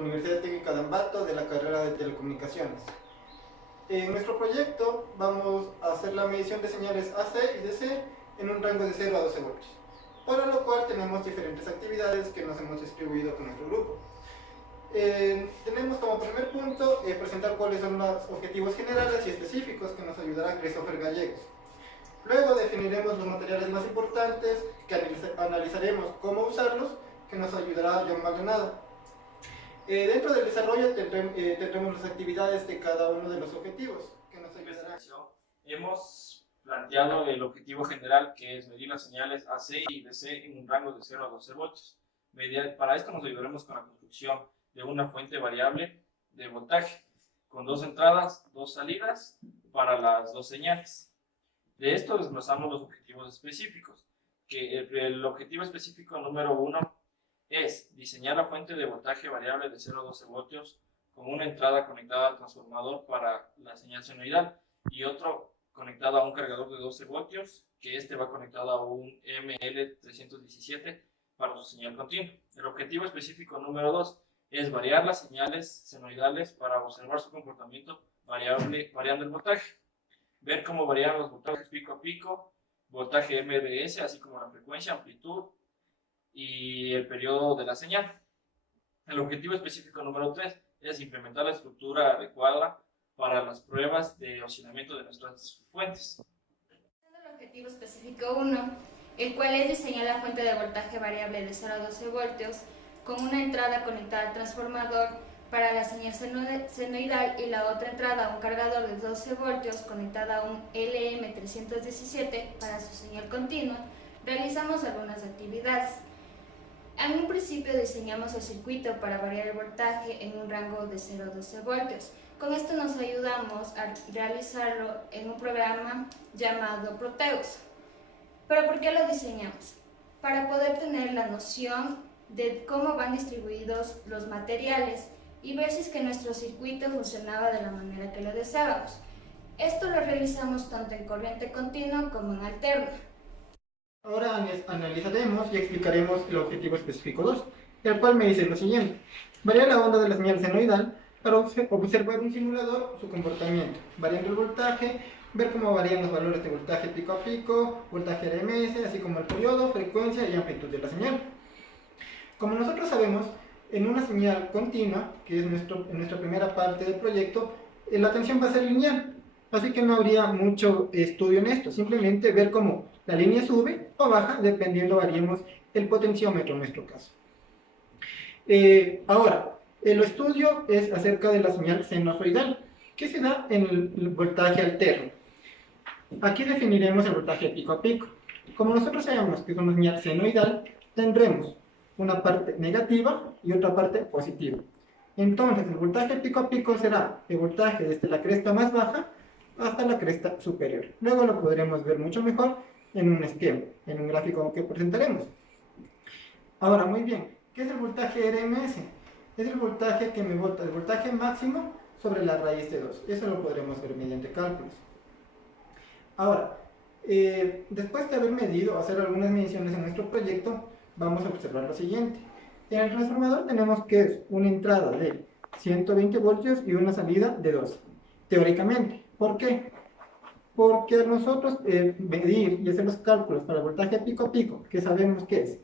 Universidad Técnica de Ambato de la carrera de Telecomunicaciones. En nuestro proyecto vamos a hacer la medición de señales AC y DC en un rango de 0 a 12 voltios, para lo cual tenemos diferentes actividades que nos hemos distribuido con nuestro grupo. Tenemos como primer punto presentar cuáles son los objetivos generales y específicos que nos ayudará Christopher Gallegos. Luego definiremos los materiales más importantes, que analizaremos cómo usarlos, que nos ayudará John Maldonado. Dentro del desarrollo tendremos las actividades de cada uno de los objetivos, que nos ayudará. Hemos planteado el objetivo general, que es medir las señales AC y DC en un rango de 0 a 12 voltios. Para esto nos ayudaremos con la construcción de una fuente variable de voltaje, con 2 entradas, 2 salidas para las 2 señales. De esto desglosamos los objetivos específicos, que el objetivo específico número 1 es diseñar la fuente de voltaje variable de 0 a 12 voltios con una entrada conectada al transformador para la señal senoidal y otro conectado a un cargador de 12 voltios, que este va conectado a un ML317 para su señal continua. El objetivo específico número 2 es variar las señales senoidales para observar su comportamiento variando el voltaje, ver cómo varían los voltajes pico a pico, voltaje MDS, así como la frecuencia, amplitud y el periodo de la señal. El objetivo específico número 3 es implementar la estructura adecuada para las pruebas de oscilamiento de nuestras fuentes. El objetivo específico 1, el cual es diseñar la fuente de voltaje variable de 0 a 12 voltios con una entrada conectada al transformador para la señal senoidal y la otra entrada a un cargador de 12 voltios conectada a un LM317 para su señal continua. Realizamos algunas actividades. En un principio diseñamos el circuito para variar el voltaje en un rango de 0 a 12 voltios. Con esto nos ayudamos a realizarlo en un programa llamado Proteus. ¿Pero por qué lo diseñamos? Para poder tener la noción de cómo van distribuidos los materiales y ver si es que nuestro circuito funcionaba de la manera que lo deseábamos. Esto lo realizamos tanto en corriente continua como en alterna. Ahora analizaremos y explicaremos el objetivo específico 2, el cual me dice lo siguiente: variar la onda de la señal senoidal para observar un simulador su comportamiento, variando el voltaje, ver cómo varían los valores de voltaje pico a pico, voltaje RMS, así como el periodo, frecuencia y amplitud de la señal. Como nosotros sabemos, en una señal continua, que es nuestra primera parte del proyecto, la tensión va a ser lineal, así que no habría mucho estudio en esto, simplemente ver cómo la línea sube o baja, dependiendo variemos el potenciómetro en nuestro caso. Ahora, el estudio es acerca de la señal sinusoidal, que se da en el voltaje alterno. Aquí definiremos el voltaje pico a pico. Como nosotros sabemos que es una señal senoidal, tendremos una parte negativa y otra parte positiva. Entonces, el voltaje pico a pico será el voltaje desde la cresta más baja hasta la cresta superior. Luego lo podremos ver mucho mejor en un esquema, en un gráfico que presentaremos. Ahora, muy bien, ¿qué es el voltaje RMS? Es el voltaje que me bota, el voltaje máximo sobre la raíz de 2. Eso lo podremos ver mediante cálculos. Ahora, después de haber medido, hacer algunas mediciones en nuestro proyecto, vamos a observar lo siguiente. En el transformador tenemos que es una entrada de 120 voltios y una salida de 12, teóricamente. ¿Por qué? Porque nosotros medir y hacer los cálculos para el voltaje pico a pico, que sabemos que es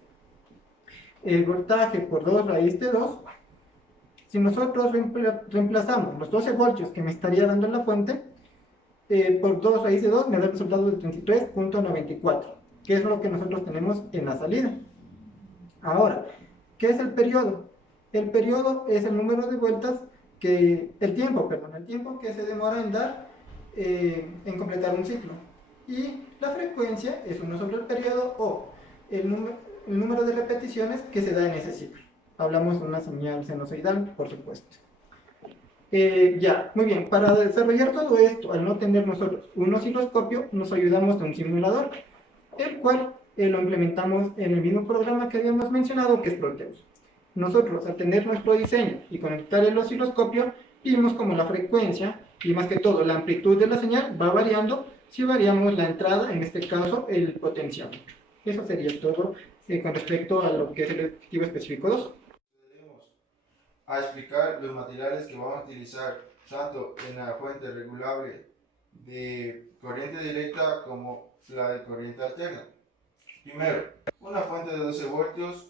el voltaje por 2 raíz de 2, si nosotros reemplazamos los 12 voltios que me estaría dando la fuente, por 2 raíz de 2 me da el resultado de 33.94, que es lo que nosotros tenemos en la salida. Ahora, ¿qué es el periodo? El periodo es el número de vueltas el tiempo que se demora en dar, en completar un ciclo. Y la frecuencia es 1 sobre el periodo o el número de repeticiones que se da en ese ciclo. Hablamos de una señal sinusoidal, por supuesto. Muy bien, para desarrollar todo esto, al no tener nosotros un osciloscopio, nos ayudamos de un simulador, el cual lo implementamos en el mismo programa que habíamos mencionado, que es Proteus. Nosotros, al tener nuestro diseño y conectar el osciloscopio, vimos como la frecuencia y más que todo la amplitud de la señal va variando si variamos la entrada, en este caso el potenciómetro. Eso sería todo con respecto a lo que es el objetivo específico 2. a explicar los materiales que vamos a utilizar tanto en la fuente regulable de corriente directa como la de corriente alterna. Primero, una fuente de 12 voltios,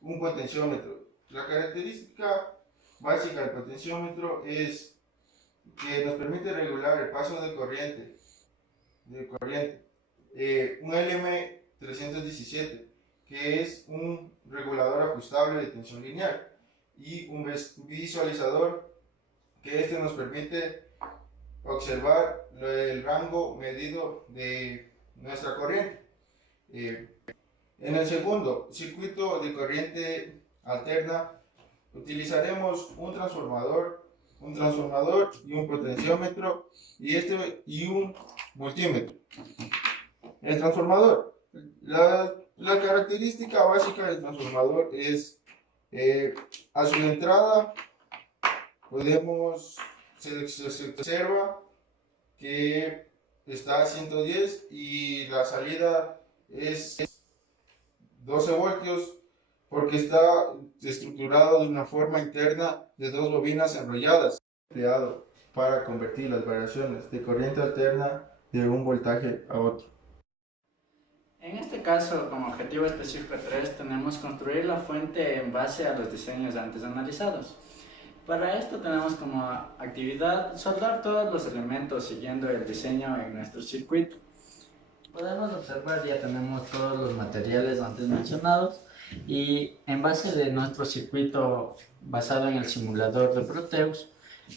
un potenciómetro. La característica básica del potenciómetro es que nos permite regular el paso de corriente. Un LM317, que es un regulador ajustable de tensión lineal, y un visualizador, que este nos permite observar el rango medido de nuestra corriente. En el segundo circuito de corriente alterna utilizaremos un transformador y un potenciómetro y un multímetro. El transformador, la característica básica del transformador es a su entrada se observa que está a 110 y la salida es 12 voltios porque está estructurado de una forma interna de dos bobinas enrolladas, empleado para convertir las variaciones de corriente alterna de un voltaje a otro. En este caso, como objetivo específico 3, tenemos construir la fuente en base a los diseños antes analizados. Para esto tenemos como actividad soldar todos los elementos siguiendo el diseño en nuestro circuito. Podemos observar, ya tenemos todos los materiales antes mencionados y en base de nuestro circuito basado en el simulador de Proteus,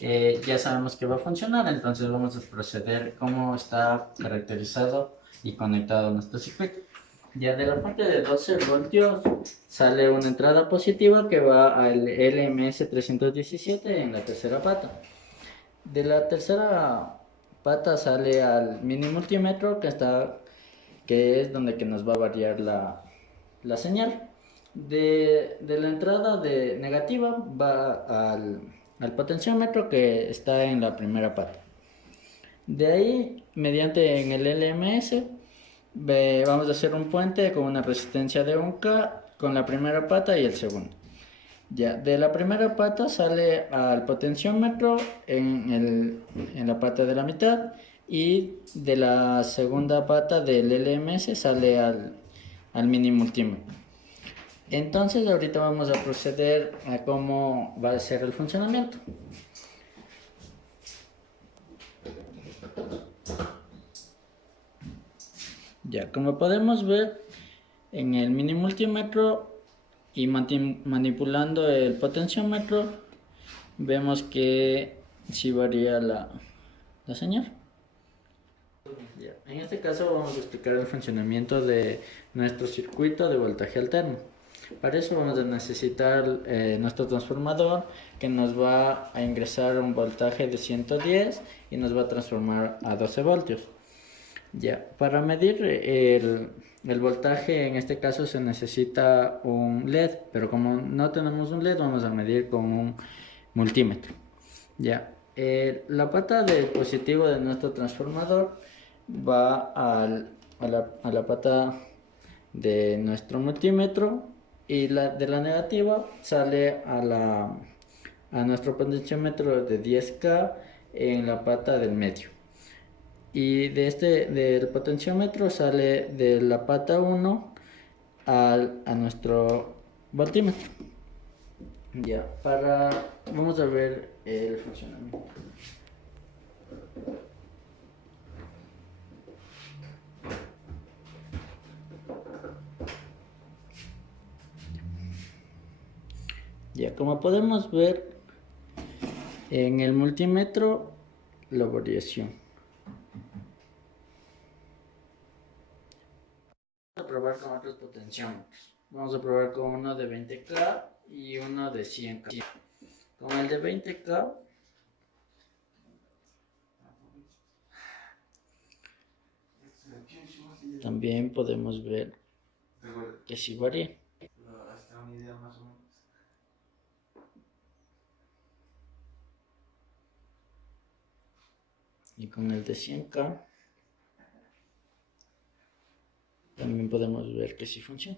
ya sabemos que va a funcionar, entonces vamos a proceder cómo está caracterizado y conectado nuestro circuito. Ya de la fuente de 12 voltios sale una entrada positiva que va al LMS317 en la tercera pata. De la tercera pata sale al mini multímetro que es donde que nos va a variar la señal. De la entrada negativa va al potenciómetro que está en la primera pata. De ahí, mediante en el LMS, vamos a hacer un puente con una resistencia de 1K con la primera pata y el segundo. Ya, de la primera pata sale al potenciómetro en la pata de la mitad y de la segunda pata del LMS sale al mini multímetro. Entonces ahorita vamos a proceder a cómo va a ser el funcionamiento. Ya, como podemos ver en el mini multímetro y manipulando el potenciómetro, vemos que sí varía la señal. Ya, en este caso vamos a explicar el funcionamiento de nuestro circuito de voltaje alterno. Para eso vamos a necesitar nuestro transformador que nos va a ingresar un voltaje de 110 y nos va a transformar a 12 voltios. Ya, para medir el voltaje en este caso se necesita un LED, pero como no tenemos un LED vamos a medir con un multímetro. Ya, la pata del positivo de nuestro transformador va a la pata de nuestro multímetro y de la negativa sale a nuestro potenciómetro de 10K en la pata del medio. Y del potenciómetro sale de la pata 1 a nuestro voltímetro. Ya, vamos a ver el funcionamiento. Ya, como podemos ver en el multímetro, la variación. Vamos a probar con otros potenciómetros. Vamos a probar con uno de 20K y uno de 100K. Con el de 20K también podemos ver que sí varía. Y con el de 100K también podemos ver que sí funciona.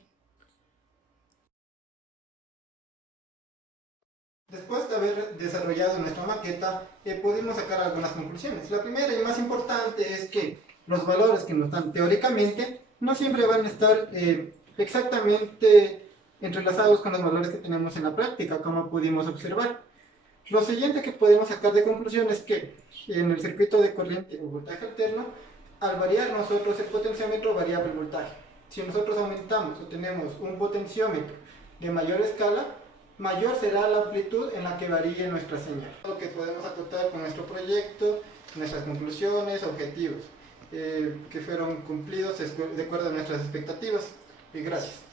Después de haber desarrollado nuestra maqueta, pudimos sacar algunas conclusiones. La primera y más importante es que los valores que nos dan teóricamente no siempre van a estar exactamente entrelazados con los valores que tenemos en la práctica, como pudimos observar. Lo siguiente que podemos sacar de conclusión es que en el circuito de corriente o voltaje alterno, al variar nosotros el potenciómetro, variable el voltaje. Si nosotros aumentamos o tenemos un potenciómetro de mayor escala, mayor será la amplitud en la que varíe nuestra señal. Lo que podemos acotar con nuestro proyecto, nuestras conclusiones, objetivos, que fueron cumplidos de acuerdo a nuestras expectativas. Y gracias.